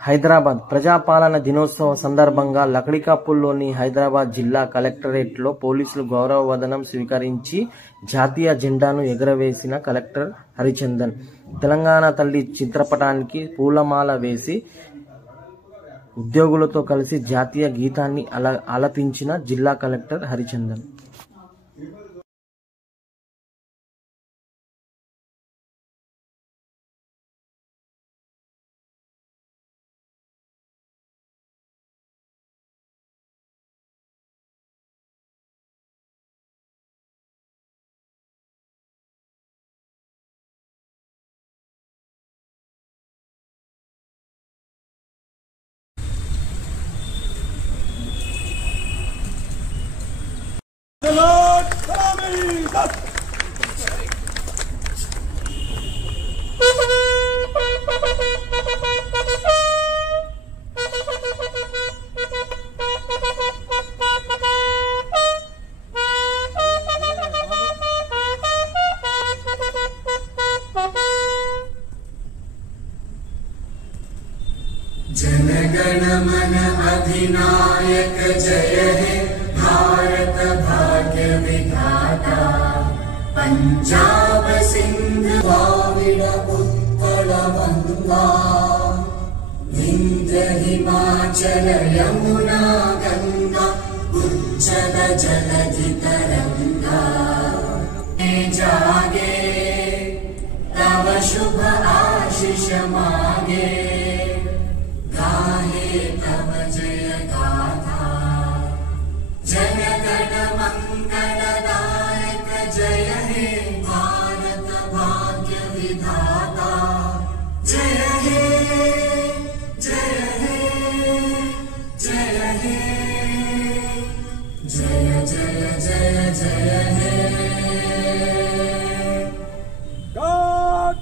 హైదరాబాద్ ప్రజాపాలన దినోత్సవ సందర్భంగా లకడికప్పుల్లోని హైదరాబాద్ జిల్లా కలెక్టరేట్లో పోలీసులు గౌరవ వందనం స్వీకరించి జాతీయ జెండాను ఎగురవేసిన కలెక్టర్ హరిచందన్ తెలంగాణ తల్లి చిత్రపటానికి పూలమాల వేసి ఉద్యోగులతో కలిసి జాతీయ గీతాన్ని ఆలపించిన జిల్లా కలెక్టర్ హరిచందన్. जनगण मन अधिनायक जय हे भारत भाग्य विधाता पंजाब सिंध द्राविड उत्कल गंगा विंध्य हिमाचल यमुना गंगा उज्जल जलधि तरंगा जागे तव शुभ आशीष मागे तव जय गाथा जनगण मंगलदायक जय हे भारत भाग्य विधाता जय हे जय हे जय हे जय जय जय जय हे God